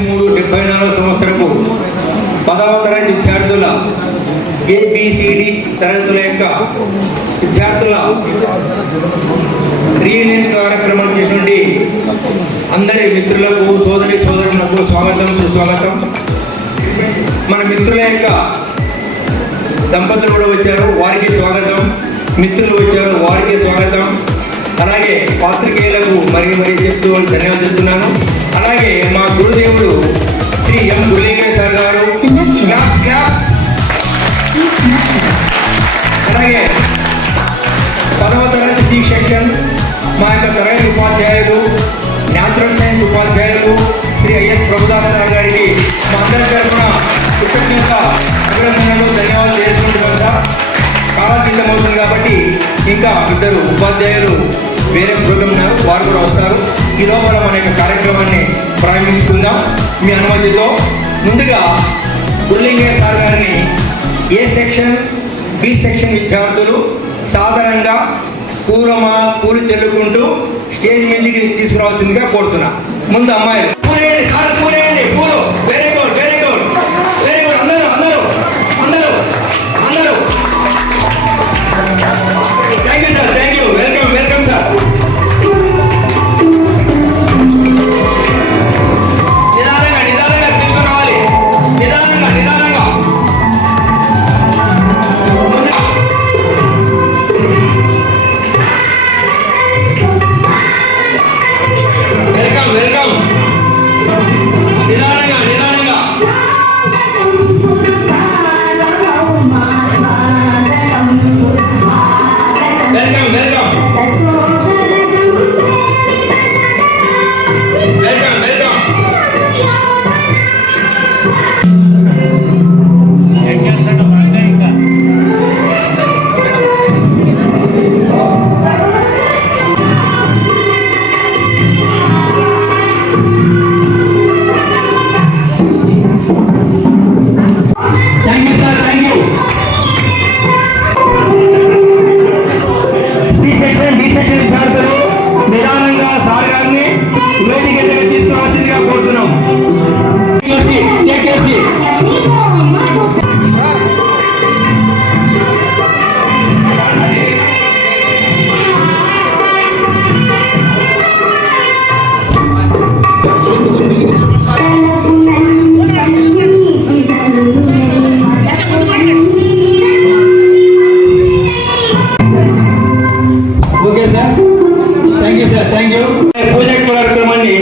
74 సంవత్సరపు 10వ తరగతి విద్యార్థుల ఏబిసిడి తరగతుల యొక్క విద్యార్థుల రీయూనియన్ కార్యక్రమం చేసినటువంటి అందరి మిత్రులకు సోదరులకు స్వాగతం సుస్వాగతం. మన మిత్రుల యొక్క దంపతులు కూడా వచ్చారు, వారికి స్వాగతం. మిత్రులు వచ్చారు, వారికి స్వాగతం. అలాగే పాత్రికేయులకు మరీ చెప్తూ ధన్యవాదాలు చెప్తున్నాను. అలాగే మా గురుదేవుడు శ్రీ ఎం గురులింగయ్య సార్ గారు, అలాగే 10వ తరగతి సి సెక్షన్ మా యొక్క తరగతి ఉపాధ్యాయులు, న్యాచురల్ సైన్స్ ఉపాధ్యాయులు శ్రీ ఐఎస్ ప్రభుదాస్ సార్ గారికి మా అందరి తరఫున కృతజ్ఞత అభినందనలు ధన్యవాదాలు చేసుకుంటున్నాం సార్. కాలాతీతం అవుతుంది కాబట్టి ఇంకా 2 ఉపాధ్యాయులు వేరే ప్రోగ్రాం ఉన్నారు, వారు కూడా వస్తారు. ఈ లోపల మన యొక్క కార్యక్రమాన్ని ప్రారంభించుకుందాం మీ అనుమతితో. ముందుగా గురులింగయ్య సార్ గారిని ఏ సెక్షన్ బి సెక్షన్ విద్యార్థులు సాధారణంగా పూలు చెల్లుకుంటూ స్టేజ్ మీదకి తీసుకురావాల్సిందిగా కోరుతున్నా. ముందు అమ్మాయిలు పూలు. Very good very good very good. అందరూ అందరూ అందరూ అందరూ thank you sir, thank you. Welcome welcome sir. నిదానంగా తీసుకుని రావాలి, నిదానంగా. Welcome welcome. నిదానంగా. Welcome welcome. Welcome welcome. Thank you sir, thank you. C section B section విద్యార్థులు నిదానంగా సార్ గారిని వేదిక దగ్గర తీసుకురావాల్సిందిగా కోరుతున్నాం. Okay sir, thank you sir, thank you. పూజ కార్యక్రమాన్ని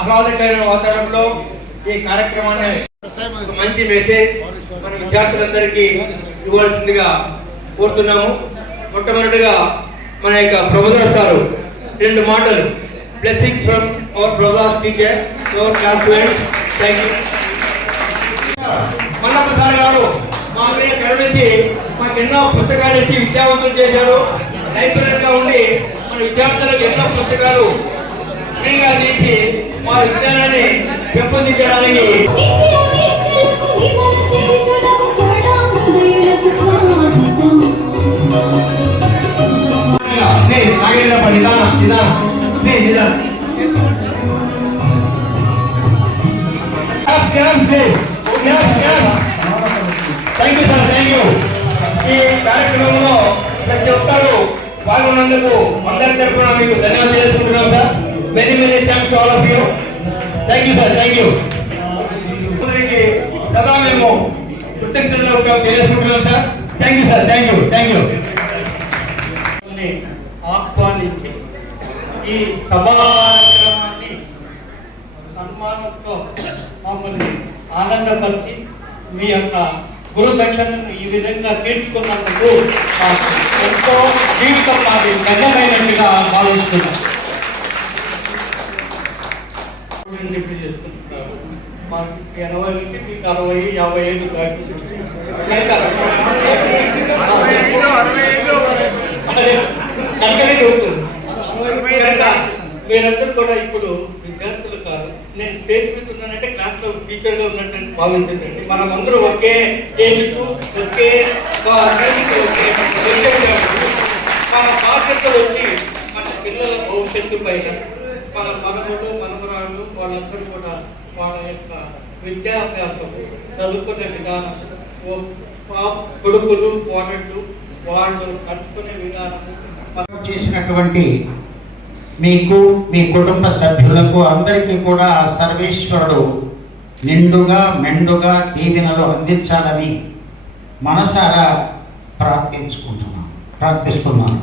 ఆహ్లాదకరమైన వాతావరణంలో ఈ కార్యక్రమాన్ని ఒక మంచి మెసేజ్ మన విద్యార్థులందరికీ ఇవ్వాల్సిందిగా కోరుతున్నాము. మొట్టమొదటిగా మన యొక్క ప్రభుదాస్ సారు 2 మాటలు blessings from our Prabhudas teacher our class students. Thank you. Mallappa sir గారు మా మీద కరుణించి మాకు ఎన్నో పుస్తకాలు ఇచ్చి విద్యావంతులు చేశారు. లైబ్రరీగా ఉండి మన విద్యార్థులకు ఎన్నో పుస్తకాలు ఫ్రీగా తీర్చి మా విజ్ఞానాన్ని పెంపొందించడానికి thank you sir, thank you. ఈ కార్యక్రమంలో ప్రతి ఒక్కరు పాల్గొన్నందుకు అందరి తరఫున మీకు ధన్యవాదాలు తెలుసుకుంటున్నాం sir. Many many thanks to all of you. Thank you sir, thank you. సదా మేము కృతజ్ఞతలు తెలుసుకుంటున్నాం sir. Thank you sir, thank you, thank you. ఆహ్వానించి ఈ సభా కార్యక్రమాన్ని సన్మానంతో మమ్మల్ని ఆనందపరిచి మీ యొక్క గురు దక్షిణను ఈ విధంగా తీర్చుకున్నందుకు ఎంతో జీవితం మాది పెద్దమైనట్టుగా భావిస్తున్నాం. చేసుకుంటున్నారు మాకు 80 నుంచి మీకు 60, 55 మీరందరూ కూడా ఇప్పుడు విద్యార్థులు కాదు. నేను స్టేజ్ మీద ఉన్నానంటే క్లాస్ లో టీచర్ గా ఉన్నట్టు భావించండి. మనం అందరూ ఒకే స్టేజ్కు ఒకే మన బాధ్యత వచ్చి మన పిల్లల భవిష్యత్తు పైన మన మనములు మనమరాళ్ళు వాళ్ళందరూ కూడా వాళ్ళ యొక్క విద్యాభ్యాసం చదువుకునే విధానం, కొడుకులు కోడళ్ళు వాళ్ళు నడుచుకునే విధానం చేసినటువంటి మీకు మీ కుటుంబ సభ్యులకు అందరికీ కూడా సర్వేశ్వరుడు నిండుగా మెండుగా దీవెనలు అందించాలని మనసారా ప్రార్థిస్తున్నాను.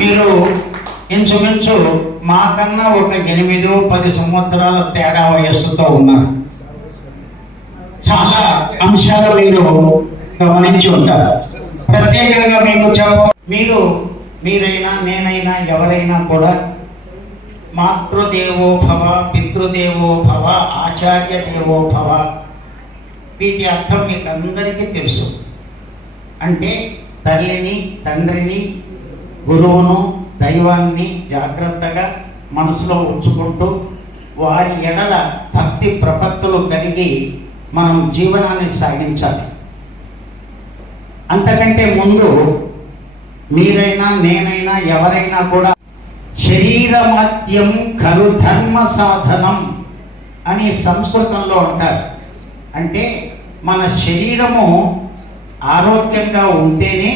మీరు ఇంచుమించు మాకన్నా ఒక 8-10 సంవత్సరాల తేడా వయస్సుతో ఉన్నారు. చాలా అంశాలు మీరు గమనించి ఉంటారు. ప్రత్యేకంగా మీకు మీరైనా నేనైనా ఎవరైనా కూడా మాతృదేవో భవ, పితృదేవో భవ, ఆచార్య దేవో భవ, వీటి అర్థం మీకు అందరికీ తెలుసు. అంటే తల్లిని, తండ్రిని, గురువును, దైవాన్ని జాగ్రత్తగా మనసులో ఉంచుకుంటూ వారి ఎడల భక్తి ప్రపత్తులు కలిగి మనం జీవనాన్ని సాగించాలి. అంతకంటే ముందు మీరైనా నేనైనా ఎవరైనా కూడా శరీరమత్యం ఖలు ధర్మ సాధనం అని సంస్కృతంలో అంటారు. అంటే మన శరీరము ఆరోగ్యంగా ఉంటేనే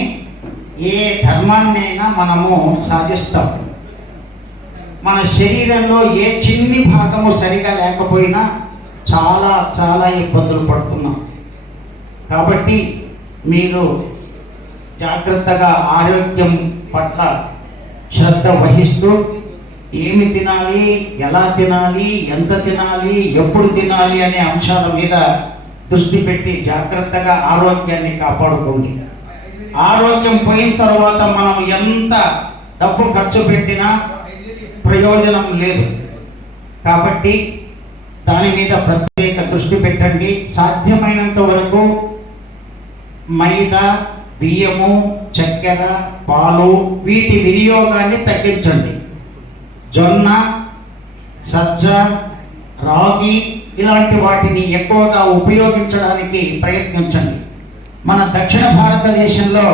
ఏ ధర్మాన్నైనా మనము సాధిస్తాం. మన శరీరంలో ఏ చిన్ని భాగము సరిగా లేకపోయినా చాలా చాలా ఇబ్బందులు పడుతున్నాం. కాబట్టి మీరు జాగ్రత్తగా ఆరోగ్యం పట్ల శ్రద్ధ వహిస్తూ ఏమి తినాలి, ఎలా తినాలి, ఎంత తినాలి, ఎప్పుడు తినాలి అనే అంశాల మీద దృష్టి పెట్టి జాగ్రత్తగా ఆరోగ్యాన్ని కాపాడుకోండి. ఆరోగ్యం పోయిన తర్వాత మనం ఎంత డబ్బు ఖర్చు పెట్టినా ప్రయోజనం లేదు. కాబట్టి దాని మీద ప్రత్యేక దృష్టి పెట్టండి. సాధ్యమైనంత వరకు మైదా, బియ్యము, చక్కెర, పాలు వీటి వినియోగాన్ని తగ్గించండి. జొన్న, సజ్జ, రాగి ఇలాంటి వాటిని ఎక్కువగా ఉపయోగించడానికి ప్రయత్నించండి. మన దక్షిణ భారతదేశంలో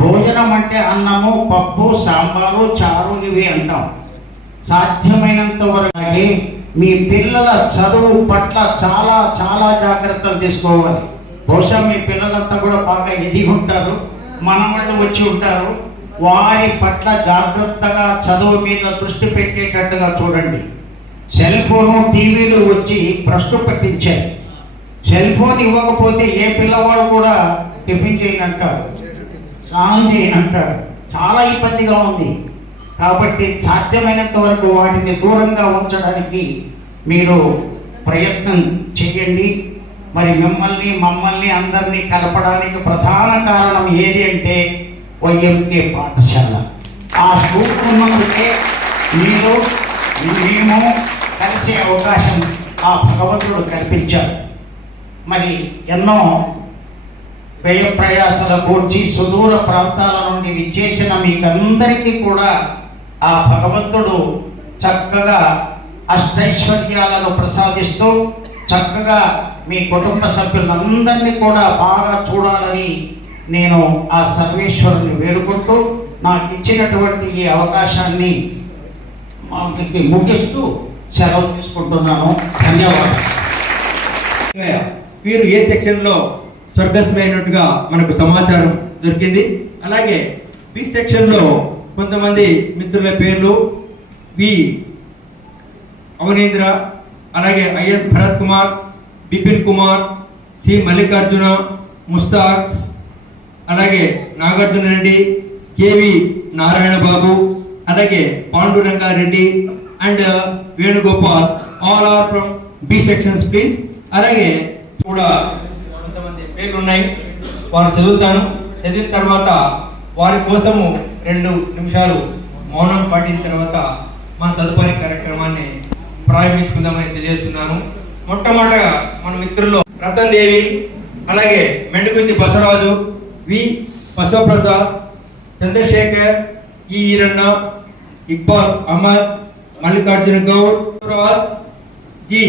భోజనం అంటే అన్నము, పప్పు, సాంబారు, చారు ఇవి అంటాం. సాధ్యమైనంత వరకు మీ పిల్లల చదువు పట్ల చాలా చాలా జాగ్రత్తలు తీసుకోవాలి. బహుశా మీ పిల్లలంతా కూడా బాగా ఎదిగి ఉంటారు, మనవాళ్ళు వచ్చి ఉంటారు. వారి పట్ల జాగ్రత్తగా చదువు మీద దృష్టి పెట్టేటట్టుగా చూడండి. సెల్ ఫోను, టీవీలు వచ్చి భ్రష్టు పట్టించాయి. సెల్ ఫోన్ ఇవ్వకపోతే ఏ పిల్లవాడు కూడా టిఫిన్ చేయనంటాడు, స్నానం చేయనంటాడు. చాలా ఇబ్బందిగా ఉంది. కాబట్టి సాధ్యమైనంత వరకు వాటిని దూరంగా ఉంచడానికి మీరు ప్రయత్నం చేయండి. మరి మమ్మల్ని అందరినీ కలపడానికి ప్రధాన కారణం ఏది అంటే వైఎంకే పాఠశాల. ఆ స్కూల్ ఉన్నందుకే మేము కలిసే అవకాశం ఆ భగవంతుడు కల్పించాడు. మరి ఎన్నో వ్యయ ప్రయాసాల కూర్చి సుదూర ప్రాంతాల నుండి విచ్చేసిన మీకందరికీ కూడా ఆ భగవంతుడు చక్కగా అష్టైశ్వర్యాలను ప్రసాదిస్తూ చక్కగా మీ కుటుంబ సభ్యులందరినీ కూడా బాగా చూడాలని నేను ఆ సర్వేశ్వరుని వేడుకుంటూ నాకు ఇచ్చినటువంటి ఈ అవకాశాన్ని ముగిస్తూ సెలవు తీసుకుంటున్నాను. ధన్యవాదాలు. వీరు ఏ సెక్షన్లో స్వర్గస్థులైనట్టుగా మనకు సమాచారం దొరికింది. అలాగే బి సెక్షన్లో కొంతమంది మిత్రుల పేర్లు వి అవనీంద్ర, అలాగే ఐఎస్ భరత్ కుమార్, బిపిన్ కుమార్, సి మల్లికార్జున, ముస్తాక్, అలాగే నాగార్జున రెడ్డి, కేవి నారాయణ బాబు, అలాగే Pandurangareddy and Venugopal. All are from B sections please. అలాగే కూడా కొంతమంది పేర్లు ఉన్నాయి, వారు చదువుతాను. చదివిన తర్వాత వారి కోసము 2 నిమిషాలు మౌనం పాటిన తర్వాత మన తదుపరి కార్యక్రమాన్ని ప్రారంభించుకుందామని తెలియజేస్తున్నాను. మొట్టమొదటగా మన మిత్రుల్లో రతన్ దేవి, అలాగే మెండుగుంది బసవరాజు, వి Basavaprasad, Chandrashekar, E Eranna, Iqbal Ahmed, Mallikarjuna Goud, G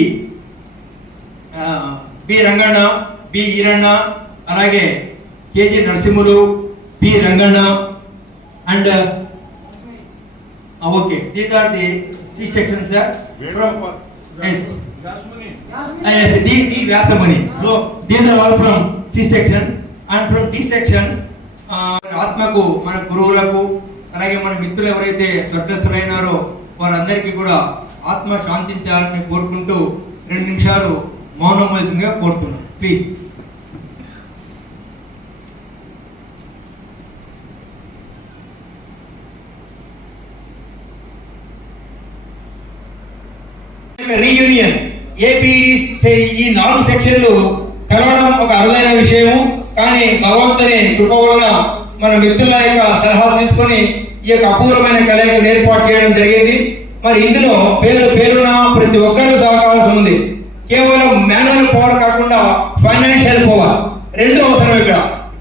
B Ranganna, B Eranna, అలాగే KG Narasimhulu, B Ranganna and okay, these are the C sections from D Vyasamuni. So these are all from C section and from D sections. ఆత్మకు మన గురువులకు అలాగే మన మిత్రులు ఎవరైతే స్వర్గస్థులైనారో వారందరికీ కూడా ఆత్మ శాంతించాలని కోరుకుంటూ 2 నిమిషాలు మౌనం వలసిందిగా కోరుతున్నాను ప్లీజ్. రీయూనియన్ ఏపీడీ ఈ 4 సెక్షన్లు కలవడం ఒక అరుదైన విషయం. కానీ భగవంతుని కృప వలన మన మిత్రుల యొక్క సలహా తీసుకొని ఈ యొక్క అపూర్వమైన కలయికను ఏర్పాటు చేయడం జరిగింది. మరి ఇందులో పేరున ప్రతి ఒక్కరు సహకారం ఉంది. కేవలం మాన్యువల్ పవర్ కాకుండా ఫైనాన్షియల్ పవర్ 2 అవసరం. ఇక్కడ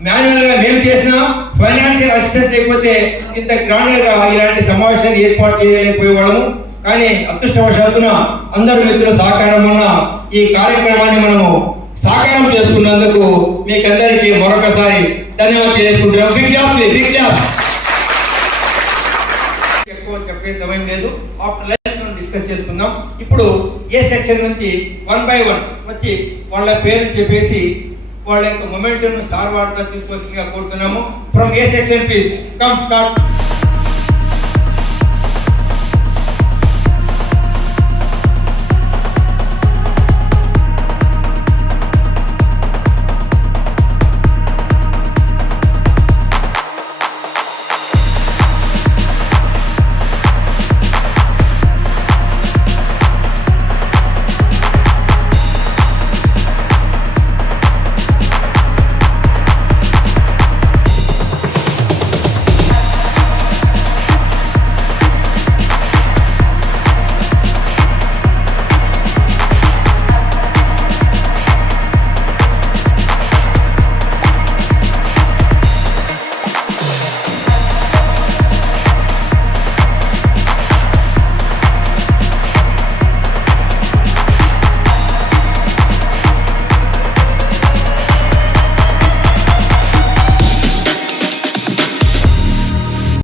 మాన్యువల్ గా మేము చేసినా ఫైనాన్షియల్ అసిస్టెన్స్ లేకపోతే ఇంత గ్రాండర్ గా ఇలాంటి సమావేశాన్ని ఏర్పాటు చేయలేకపోయేవాళ్ళము. కానీ అదృష్టవశాత్తున అందరు మిత్రుల సహకారం వలన ఈ కార్యక్రమాన్ని మనము సాకారం చేసుకున్నందుకు మీకందరికీ మరొకసారి ధన్యవాదాలు తెలియజేసుకుంటున్నాం. ఎక్కువ చెప్పే సమయం లేదు, ఆఫ్టర్ లంచ్ మనం డిస్కస్ చేసుకుందాం. ఇప్పుడు ఏ సెక్షన్ నుంచి 1 by 1 వచ్చి వాళ్ళ పేరు చెప్పేసి వాళ్ళ యొక్క మొమెంటం సార్ వార్త తీసుకోవాల్సిందిగా కోరుతున్నాము. From A section please come start.